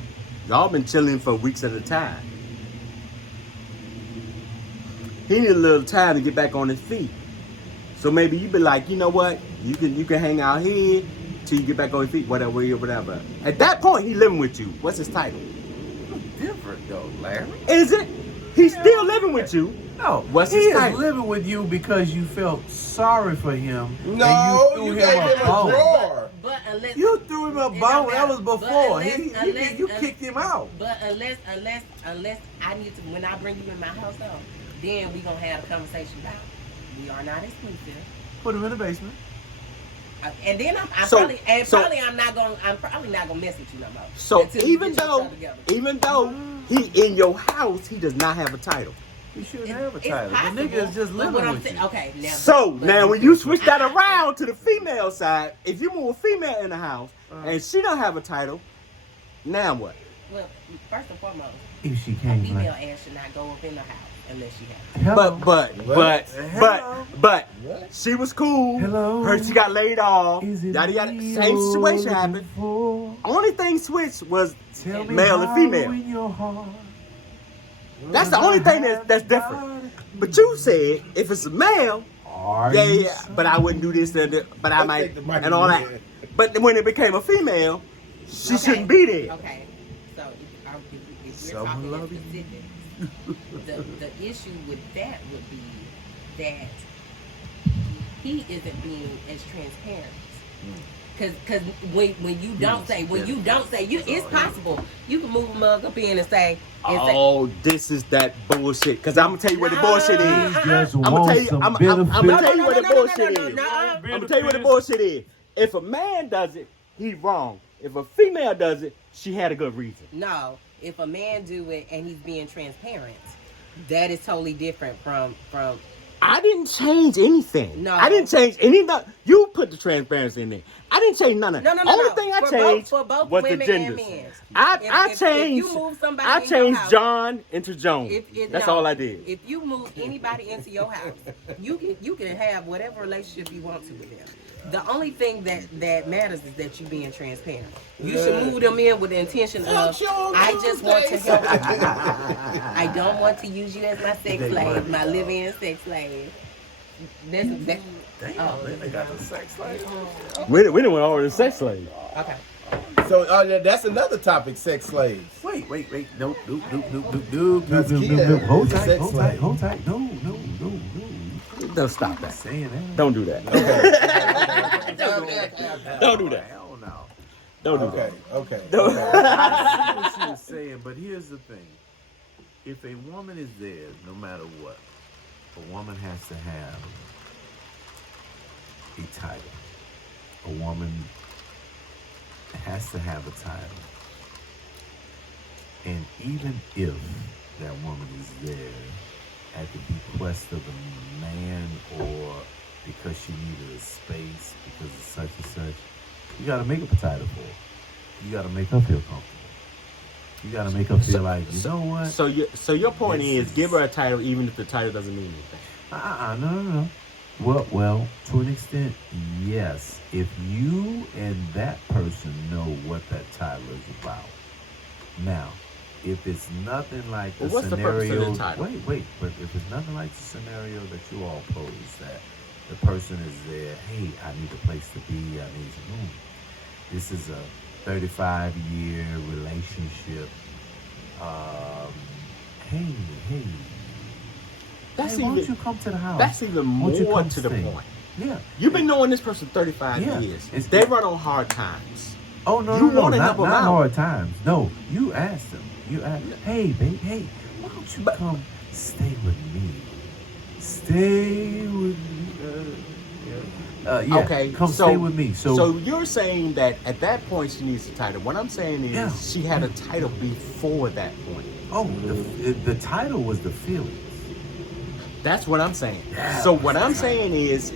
Y'all been chilling for weeks at a time. He need a little time to get back on his feet. So maybe you be like, you know what? You can hang out here till you get back on your feet, whatever. At that point, he living with you. What's his title? Different though, Larry. Is it? He's still living with you. No, What's he his is title? living with you because you felt sorry for him. No, and you you gave threw him him a bone. drawer. But unless You threw him a It don't bone. That was matter. before. But unless- You kicked him out. But unless I need to, when I bring you in my house though, then we gonna have a conversation about it. We are not exclusive. Put him in the basement. And then I'm So- probably so- I'm probably not gonna mess with you no more. So until you even get your though stuff together. he in your house, he does not have a title. He shouldn't It's- have a it's title. The possible, nigga is just but living what I'm with saying- you. Okay, now. So but- now when you switch that around to the female side, if you move a female in the house and she don't have a title, now what? Well, first and foremost, If she a came female like, ass should not go up in the house unless she has. hello. But she was cool. Hello. She got laid off. Is it Yada yada. me Same you're situation looking happened. for? Only thing switched was Tell me male and how female. in your heart. That's the only thing that's different. But you said if it's a male, Are yeah, you yeah, but I wouldn't do this and that, but I Let's might take the mic and all that. away. But when it became a female, she Okay. shouldn't be there. Okay, so if we're Someone talking love in you. specifics, the issue with that would be that he isn't being as transparent. Cause when you don't say it's possible you can move a mug up in and say Oh, this is that bullshit. Cause I'm gonna tell you what the bullshit is. He just I'm gonna wants tell you. some I'm benefit. gonna tell you what the No, no, no, bullshit no, no, is. no, no. I'm gonna tell you what the bullshit is. If a man does it, he wrong. If a female does it, she had a good reason. no. If a man do it and he's being transparent, that is totally different from I didn't change anything. No. I didn't change any. You put the transparency in there. I didn't change none of No, that. no, no, Only no. thing I For changed both was the women and genders. men. I If changed. you move somebody I in your changed house- John into Joan. That's all I did. If you move anybody into your house, you can have whatever relationship you want to with them. The only thing that matters is that you being transparent. You should move them in with the intention of I just want to help you. I don't want to use you as my sex slave, my live-in sex slave. That's Damn, they got the sex slave. We didn't went over the sex slave. okay. So that's another topic, sex slaves. Wait. No. That's key. Hold tight. Sex Hold slave. tight. Hold tight. No. Don't stop that. Saying that. Don't do that. Don't do that. Hell no. Don't do Okay, that. okay. Don't- I see what she was saying, but here's the thing. If a woman is there, no matter what, a woman has to have a title. A woman has to have a title. And even if that woman is there at the bequest of a man or because she needed a space because of such and such, you gotta make up a title for her. You gotta make her feel comfortable. You gotta make her feel like, you know what? So your point This is give her a title even if the title doesn't mean anything. No. Well, to an extent, yes. If you and that person know what that title is about. Now, if it's nothing like the Well, what's the purpose of the scenario, title? wait. But if it's nothing like the scenario that you all pose, that the person is there, hey, I need a place to be, I need some room. This is a 35-year relationship. Hey. That's Hey, why don't even you come to the house? that's even Won't you more come to the stay? point. Yeah. You've been knowing this person 35 Yeah. years. It's- They run on hard times. Oh no, You no, wanna not help 'em out. hard times. No, you asked them. You asked, hey, babe, hey, why don't you come stay with me? Stay with me. Yeah. Okay, Come so- stay with me. So you're saying that at that point she needs a title. What I'm saying is Yeah. she had a title before that point. the title was the feelings. That's what I'm saying. Yeah, So what I'm saying is,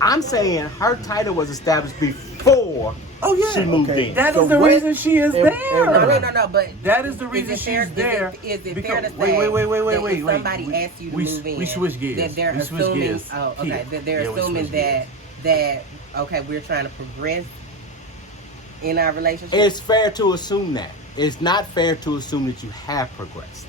I'm saying her title was established before before she moved Okay. in. That So is the what- reason she is and- there. No, but That is the reason is it fair, she's there. Is it fair because- to say wait, that if wait. somebody asks you to move in, we switch gears. that they're We switch assuming, gears. oh, okay, Here. that they're Yeah, we assuming switch that okay, we're trying to progress in our relationship? It's fair to assume that. It's not fair to assume that you have progressed.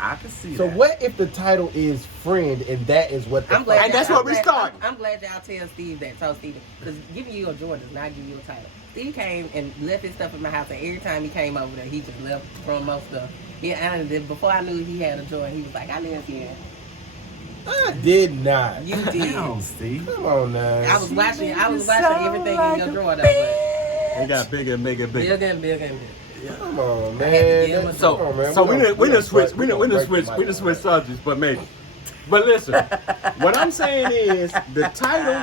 I can see So that. what if the title is friend and that is what the I'm glad. And that's y'all- what we I'm glad- started. I'm glad y'all tell Steve that. Told Steve because giving you a Jordan does not give you a title. Steve came and left his stuff in my house, and every time he came over there, he just left from most stuff. Yeah, and then before I knew he had a Jordan, he was like, "I live here." I did not. You did. Damn, Steve. Come on now. I was watching everything in your drawer. Though, It got bigger and bigger and but bigger. bigger and bigger and bigger. Come on, I had to man. deal That- with come on, man. So we gonna- done switch. gonna We done break switch. the We done mic. switch subjects, but maybe. But listen, what I'm saying is the title,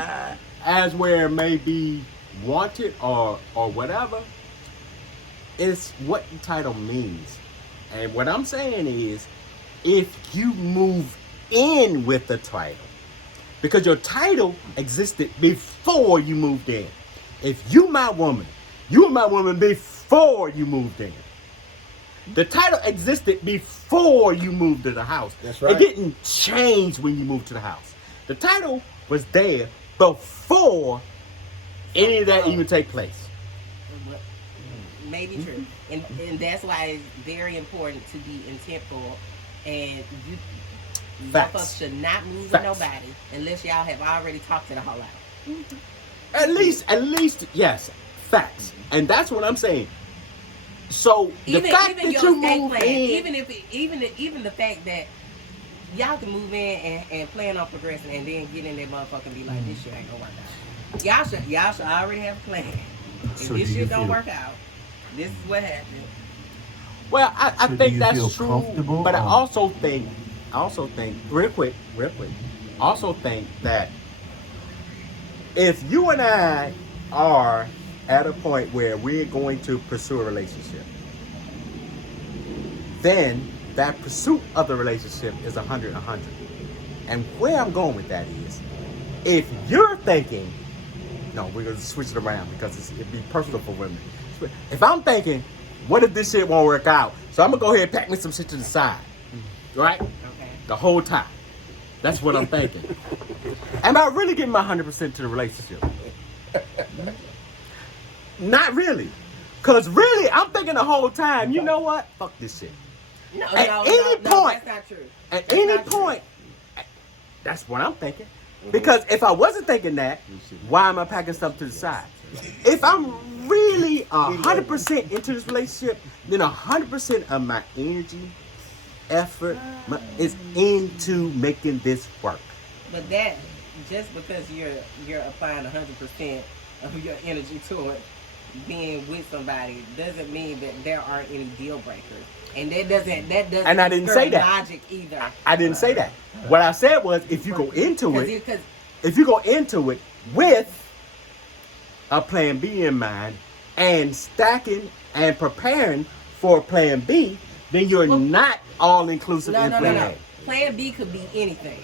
as where it may be wanted or whatever, is what the title means. And what I'm saying is, if you move in with the title, because your title existed before you moved in. If you my woman before you moved in. The title existed before you moved to the house. That's right. It didn't change when you moved to the house. The title was there before any of that even take place. Maybe true, and that's why it's very important to be intentful. And you, Facts. both of us should not move Facts. with nobody unless y'all have already talked it all out. At least, yes, facts. And that's what I'm saying. So the fact that you move in, even the fact that y'all can move in and plan on progressing, and then get in that motherfucker and be like, this shit ain't gonna work out. Y'all should already have a plan. If So this do you shit don't feel- work out, this is what happened. well, I So do think you that's feel true. comfortable, But I or- also think, real quick, also think that if you and I are at a point where we're going to pursue a relationship, then that pursuit of the relationship is 100. And where I'm going with that is, if you're thinking, no, we're going to switch it around because it'd be personal for women. If I'm thinking, what if this shit won't work out? So I'm going to go ahead and pack me some shit to the side, right? Okay. The whole time. That's what I'm thinking. Am I really giving my 100% to the relationship? Not really. Because really, I'm thinking the whole time, you know what? Fuck this shit. No, At no, any no, point- that's not true. At That's any not true. point, that's what I'm thinking. Because if I wasn't thinking that, why am I packing stuff to the side? If I'm really 100% into this relationship, then 100% of my energy, effort is into making this work. But that, just because you're applying 100% of your energy to it, being with somebody, doesn't mean that there aren't any deal breakers. And that doesn't And I didn't say that. logic either. I didn't say that. What I said was, if you go into it, Because if you go into it with a plan B in mind and stacking and preparing for plan B, then you're not all inclusive in plan A. Plan B could be anything.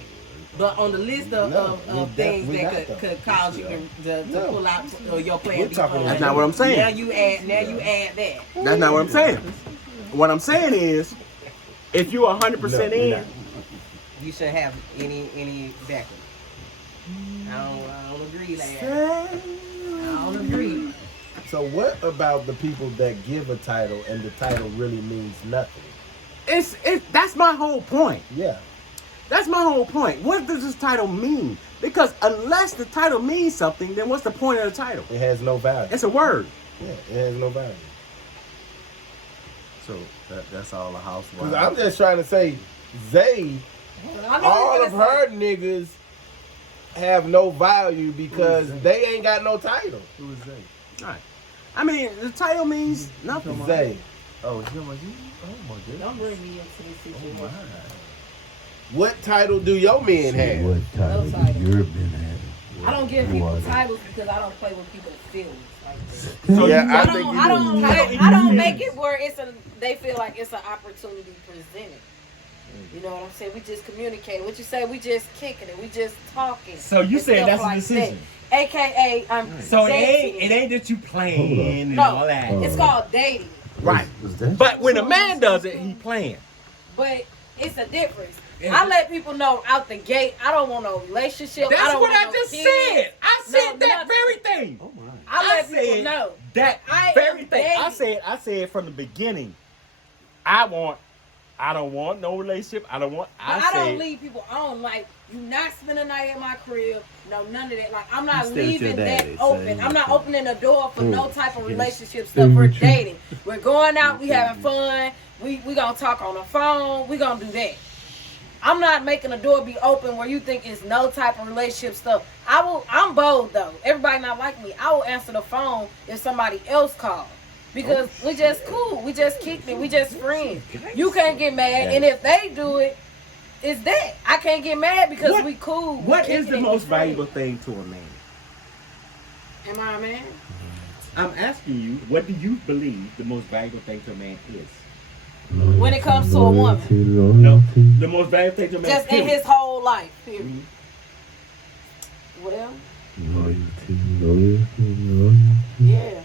But on the list of things that could cause you to pull out your plan We're B. talking plan, about- That's not what I'm saying. Now you add that. That's not what I'm saying. What I'm saying is, if you're 100% in, You shouldn't have any backup. I don't agree, lad. I don't agree. So what about the people that give a title and the title really means nothing? that's my whole point. Yeah. That's my whole point. What does this title mean? Because unless the title means something, then what's the point of the title? It has no value. It's a word. Yeah, it has no value. So that's all a housewife. Because I'm just trying to say, Zay, all of her niggas have no value because they ain't got no title. Who is that? Right. I mean, the title means nothing. Zay. Oh, you know what? Oh my goodness. Don't bring me into this situation. Oh my. What title do your men have? What title No do title. your men have? I don't give Who people are they? titles because I don't play with people's feelings like that. So Yeah, you- I I think don't. you I do. don't. Title I don't is- make it where they feel like it's an opportunity presented. You know what I'm saying? We just communicating. What you say? We just kicking it. We just talking. So you and saying stuff that's a like decision? that. AKA So dating. it ain't that you playing and No, all that. it's called dating. Right. Was that But when a song? man does it, he playing. But it's a difference. Yeah. I let people know out the gate, I don't want no relationship. I That's don't what want I no just kids. said. I No, said that nothing. very thing. Oh my. I let people know. that I very am thing. dating. I said from the beginning. I don't want no relationship. I don't want. But I don't leave people on. Like, you not spend the night at my crib. No, none of that. Like, I'm not You stay with your leaving that daddy, so open. you I'm not can- opening the door for no type of Yes. relationship Stay stuff. We're with you. dating. We're going out. We having fun. We gonna talk on the phone. We gonna do that. I'm not making the door be open where you think it's no type of relationship stuff. I'm bold though. Everybody not like me. I will answer the phone if somebody else calls. Because we just cool. We just kicked it. We just friends. You can't get mad. And if they do it, it's that. I can't get mad because What- we cool. We What is kicking the it, we most friends. valuable thing to a man? Am I a man? I'm asking you. What do you believe the most valuable thing to a man is? When it comes to a woman. No, the most valuable thing to a man. Just in period. his whole life. Period. Mhm. Well, Loyalty. yeah.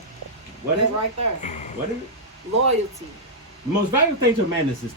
What is That's it? right there. What is it? Loyalty. The most valuable thing to a man is his